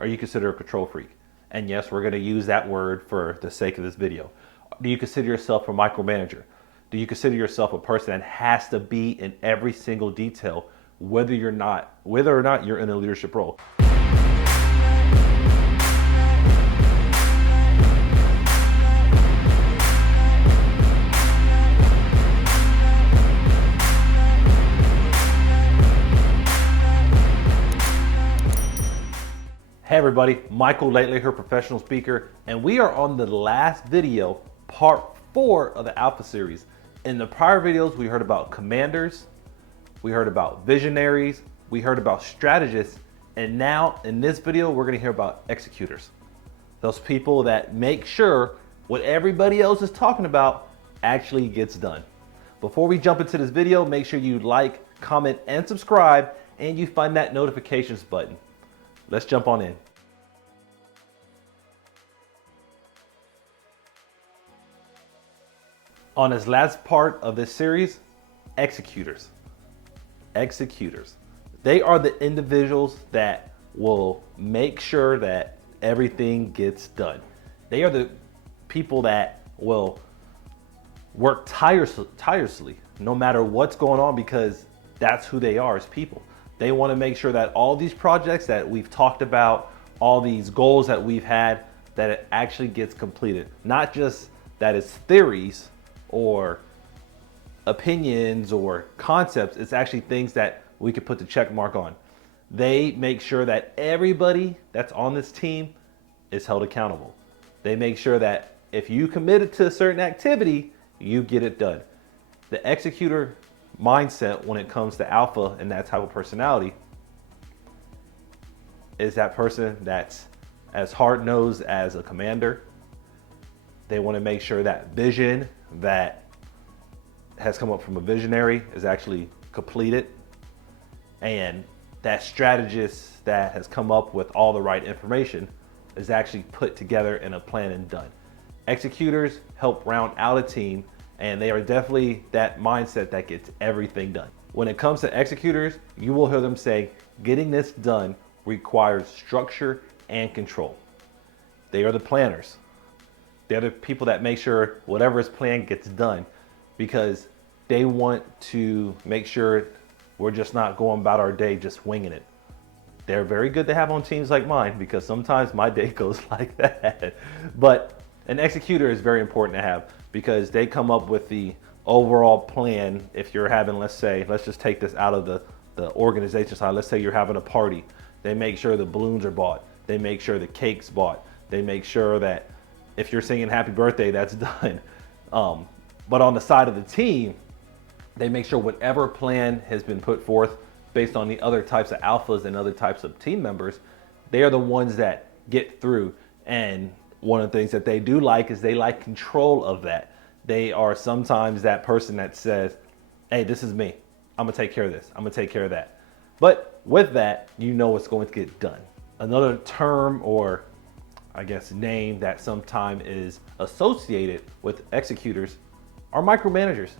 are you considered a control freak? And yes, we're going to use that word for the sake of this video. Do you consider yourself a micromanager? Do you consider yourself a person that has to be in every single detail, whether or not you're in a leadership role? Hey everybody, Michael Laidler here, professional speaker, and we are on the last video, part 4 of the Alpha series. In the prior videos, we heard about commanders, we heard about visionaries, we heard about strategists, and now in this video, we're gonna hear about executors. Those people that make sure what everybody else is talking about actually gets done. Before we jump into this video, make sure you like, comment, and subscribe, and you find that notifications button. Let's jump on in. On this last part of this series, executors. Executors. They are the individuals that will make sure that everything gets done. They are the people that will work tirelessly no matter what's going on, because that's who they are as people. They want to make sure that all these projects that we've talked about, all these goals that we've had, that it actually gets completed. Not just that it's theories or opinions or concepts, it's actually things that we could put the check mark on. They make sure that everybody that's on this team is held accountable. They make sure that if you committed to a certain activity, you get it done. The executor mindset when it comes to alpha and that type of personality is that person that's as hard-nosed as a commander. They want to make sure that vision that has come up from a visionary is actually completed, and that strategist that has come up with all the right information is actually put together in a plan and done. Executors help round out a team, and they are definitely that mindset that gets everything done. When it comes to executors, you will hear them say, getting this done requires structure and control. They are the planners. They're the people that make sure whatever is planned gets done, because they want to make sure we're just not going about our day just winging it. They're very good to have on teams like mine, because sometimes my day goes like that. But an executor is very important to have, because they come up with the overall plan. If you're having, let's just take this out of the organization side. Let's say you're having a party. They make sure the balloons are bought. They make sure the cake's bought. They make sure that if you're singing happy birthday, that's done. But on the side of the team, they make sure whatever plan has been put forth based on the other types of alphas and other types of team members, they are the ones that get through. And one of the things that they do like is they like control of that. They are sometimes that person that says, hey, this is me. I'm gonna take care of this. I'm gonna take care of that. But with that, you know what's going to get done. Another term, or I guess name, that sometimes is associated with executors are micromanagers.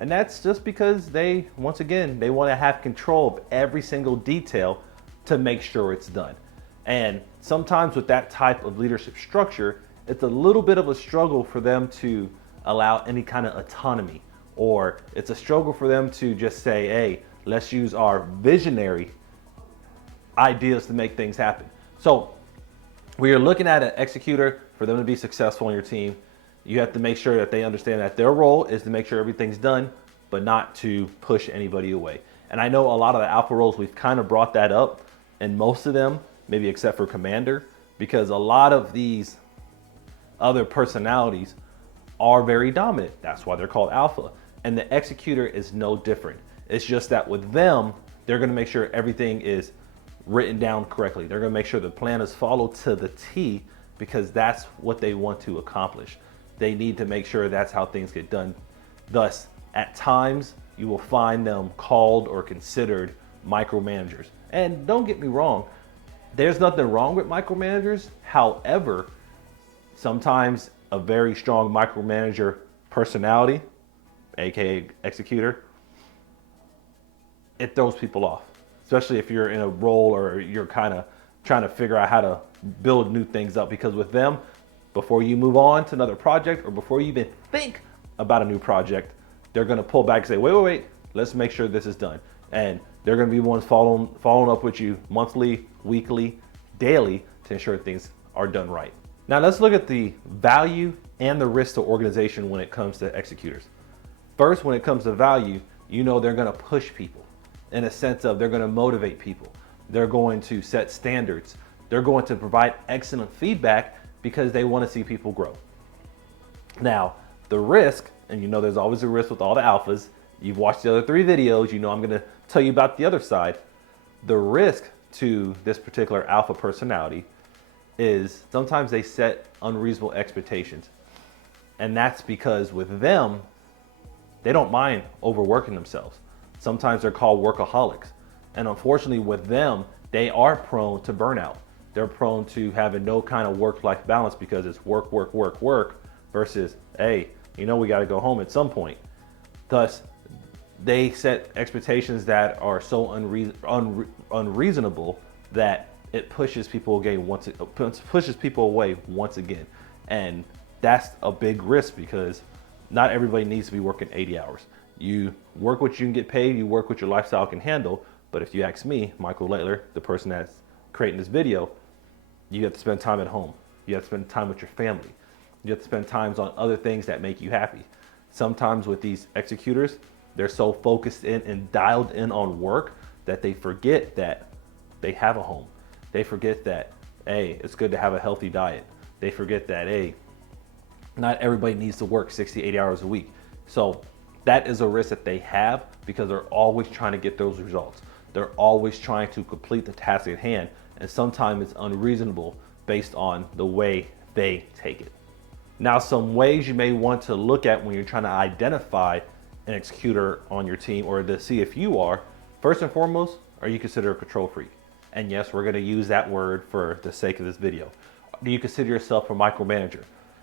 And that's just because they, once again, they want to have control of every single detail to make sure it's done. And sometimes with that type of leadership structure, it's a little bit of a struggle for them to allow any kind of autonomy, or it's a struggle for them to just say, hey, let's use our visionary ideas to make things happen. So when you're looking at an executor, for them to be successful on your team, you have to make sure that they understand that their role is to make sure everything's done, but not to push anybody away. And I know a lot of the alpha roles, we've kind of brought that up, and most of them, maybe except for commander, because a lot of these other personalities are very dominant. That's why they're called alpha. And the executor is no different. It's just that with them, they're gonna make sure everything is written down correctly. They're gonna make sure the plan is followed to the T, because that's what they want to accomplish. They need to make sure that's how things get done. Thus, at times, you will find them called or considered micromanagers. And don't get me wrong, there's nothing wrong with micromanagers. However, sometimes a very strong micromanager personality, aka executor, it throws people off, especially if you're in a role or you're kind of trying to figure out how to build new things up, because with them, before you move on to another project or before you even think about a new project, they're going to pull back and say, wait, let's make sure this is done. And they're going to be the ones following up with you monthly, weekly, daily to ensure things are done right. Now let's look at the value and the risk to organization when it comes to executors. First, when it comes to value, they're going to push people in a sense of they're going to motivate people. They're going to set standards. They're going to provide excellent feedback because they want to see people grow. Now, the risk, and there's always a risk with all the alphas. You've watched the other 3 videos, I'm going to tell you about the other side. The risk to this particular alpha personality is sometimes they set unreasonable expectations. And that's because with them, they don't mind overworking themselves. Sometimes they're called workaholics. And unfortunately with them, they are prone to burnout. They're prone to having no kind of work-life balance because it's work versus, hey, we got to go home at some point. Thus, they set expectations that are so unreasonable that it pushes people away once again. And that's a big risk because not everybody needs to be working 80 hours. You work what you can get paid, you work what your lifestyle can handle. But if you ask me, Michael Laidler, the person that's creating this video, you have to spend time at home. You have to spend time with your family. You have to spend time on other things that make you happy. Sometimes with these executors, they're so focused in and dialed in on work that they forget that they have a home. They forget that, hey, it's good to have a healthy diet. They forget that, hey, not everybody needs to work 60, 80 hours a week. So that is a risk that they have because they're always trying to get those results. They're always trying to complete the task at hand. And sometimes it's unreasonable based on the way they take it. Now, some ways you may want to look at when you're trying to identify an executor on your team or to see if you are, first and foremost, are you considered a control freak? And yes, we're going to use that word for the sake of this video. Do you consider yourself a micromanager?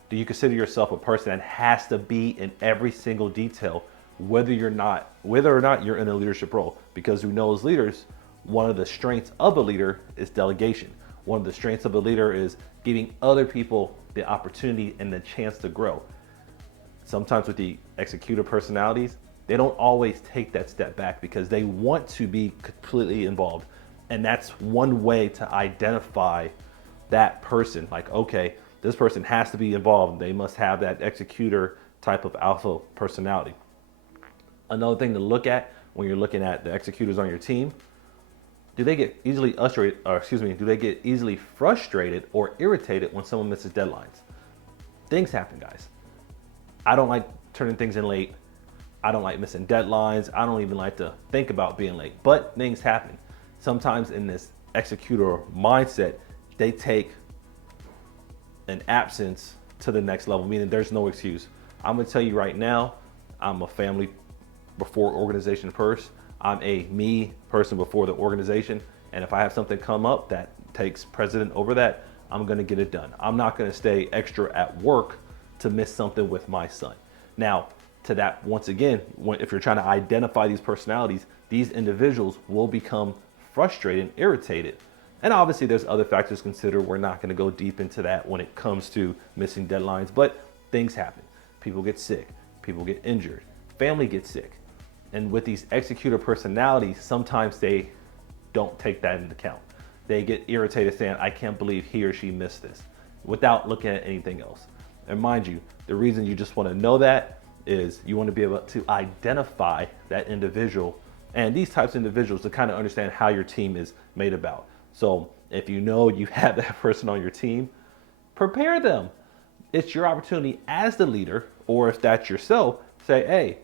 Do you consider yourself a person that has to be in every single detail, whether or not you're in a leadership role? Because we know as leaders, one of the strengths of a leader is delegation. One of the strengths of a leader is giving other people the opportunity and the chance to grow. Sometimes with the executor personalities, they don't always take that step back because they want to be completely involved. And that's one way to identify that person. Like, okay, this person has to be involved. They must have that executor type of alpha personality. Another thing to look at when you're looking at the executors on your team, do they get easily frustrated or irritated when someone misses deadlines? Things happen, guys. I don't like turning things in late. I don't like missing deadlines. I don't even like to think about being late, but things happen. Sometimes in this executor mindset, they take an absence to the next level, meaning there's no excuse. I'm gonna tell you right now, I'm a family before organization first. I'm a me person before the organization. And if I have something come up that takes precedent over that, I'm gonna get it done. I'm not gonna stay extra at work to miss something with my son. Now, to that, once again, if you're trying to identify these personalities, these individuals will become frustrated and irritated. And obviously there's other factors to consider. We're not gonna go deep into that when it comes to missing deadlines, but things happen. People get sick, people get injured, family gets sick. And with these executor personalities, sometimes they don't take that into account. They get irritated saying, I can't believe he or she missed this, without looking at anything else. And mind you, the reason you just want to know that is you want to be able to identify that individual and these types of individuals to kind of understand how your team is made about. So if you know you have that person on your team, prepare them. It's your opportunity as the leader, or if that's yourself, say, hey,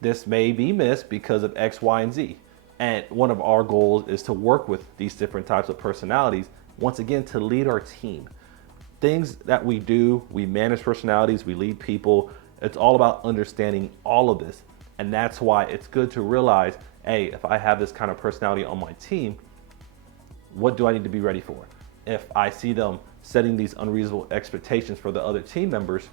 this may be missed because of X, Y, and Z. And one of our goals is to work with these different types of personalities, once again, to lead our team. Things that we do, we manage personalities, we lead people. It's all about understanding all of this. And that's why it's good to realize, hey, if I have this kind of personality on my team, what do I need to be ready for? If I see them setting these unreasonable expectations for the other team members,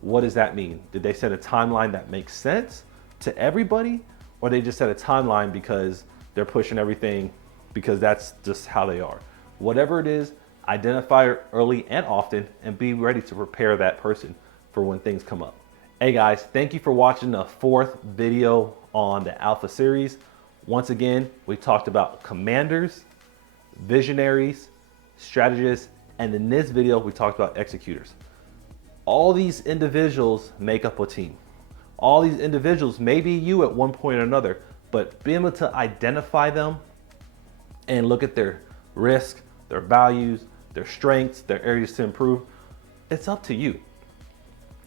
what does that mean? Did they set a timeline that makes sense to everybody? Or they just set a timeline because they're pushing everything because that's just how they are? Whatever it is, identify it early and often and be ready to prepare that person for when things come up. Hey guys, thank you for watching the 4th video on the Alpha series. Once again, we talked about commanders, visionaries, strategists, and in this video, we talked about executors. All these individuals make up a team. All these individuals may be you at one point or another, but being able to identify them and look at their risk, their values, their strengths, their areas to improve, it's up to you.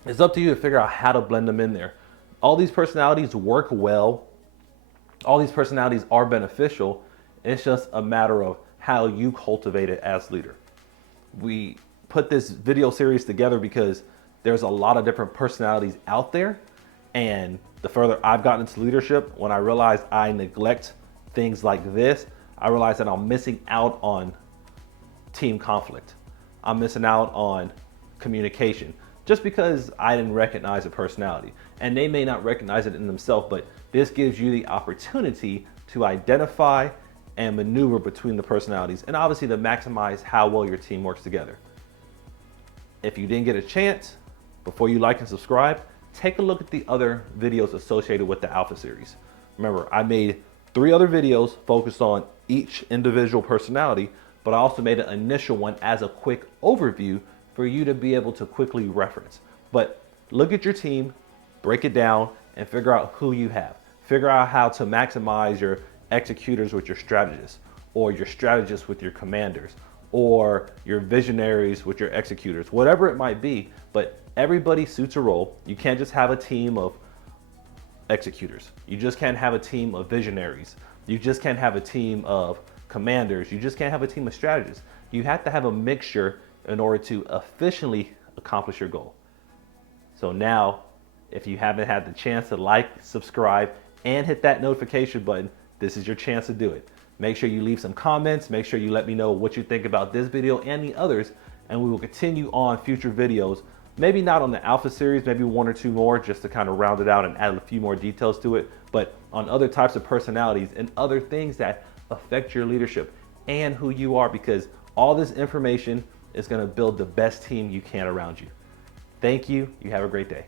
It's up to you to figure out how to blend them in there. All these personalities work well. All these personalities are beneficial. It's just a matter of how you cultivate it as leader. We put this video series together because there's a lot of different personalities out there. And the further I've gotten into leadership, when I realized I neglect things like this, I realized that I'm missing out on team conflict. I'm missing out on communication just because I didn't recognize a personality. And they may not recognize it in themselves, but this gives you the opportunity to identify and maneuver between the personalities, and obviously to maximize how well your team works together. If you didn't get a chance, before you like and subscribe, take a look at the other videos associated with the Alpha series. Remember, I made 3 other videos focused on each individual personality, but I also made an initial one as a quick overview for you to be able to quickly reference. But look at your team, break it down, and figure out who you have. Figure out how to maximize your executors with your strategists, or your strategists with your commanders, or your visionaries with your executors, whatever it might be. But everybody suits a role. You can't just have a team of executors. You just can't have a team of visionaries. You just can't have a team of commanders. You just can't have a team of strategists. You have to have a mixture in order to efficiently accomplish your goal. So now, if you haven't had the chance to like, subscribe, and hit that notification button, this is your chance to do it. Make sure you leave some comments. Make sure you let me know what you think about this video and the others, and we will continue on future videos. Maybe not on the Alpha series, maybe 1 or 2 more just to kind of round it out and add a few more details to it, but on other types of personalities and other things that affect your leadership and who you are, because all this information is going to build the best team you can around you. Thank you. You have a great day.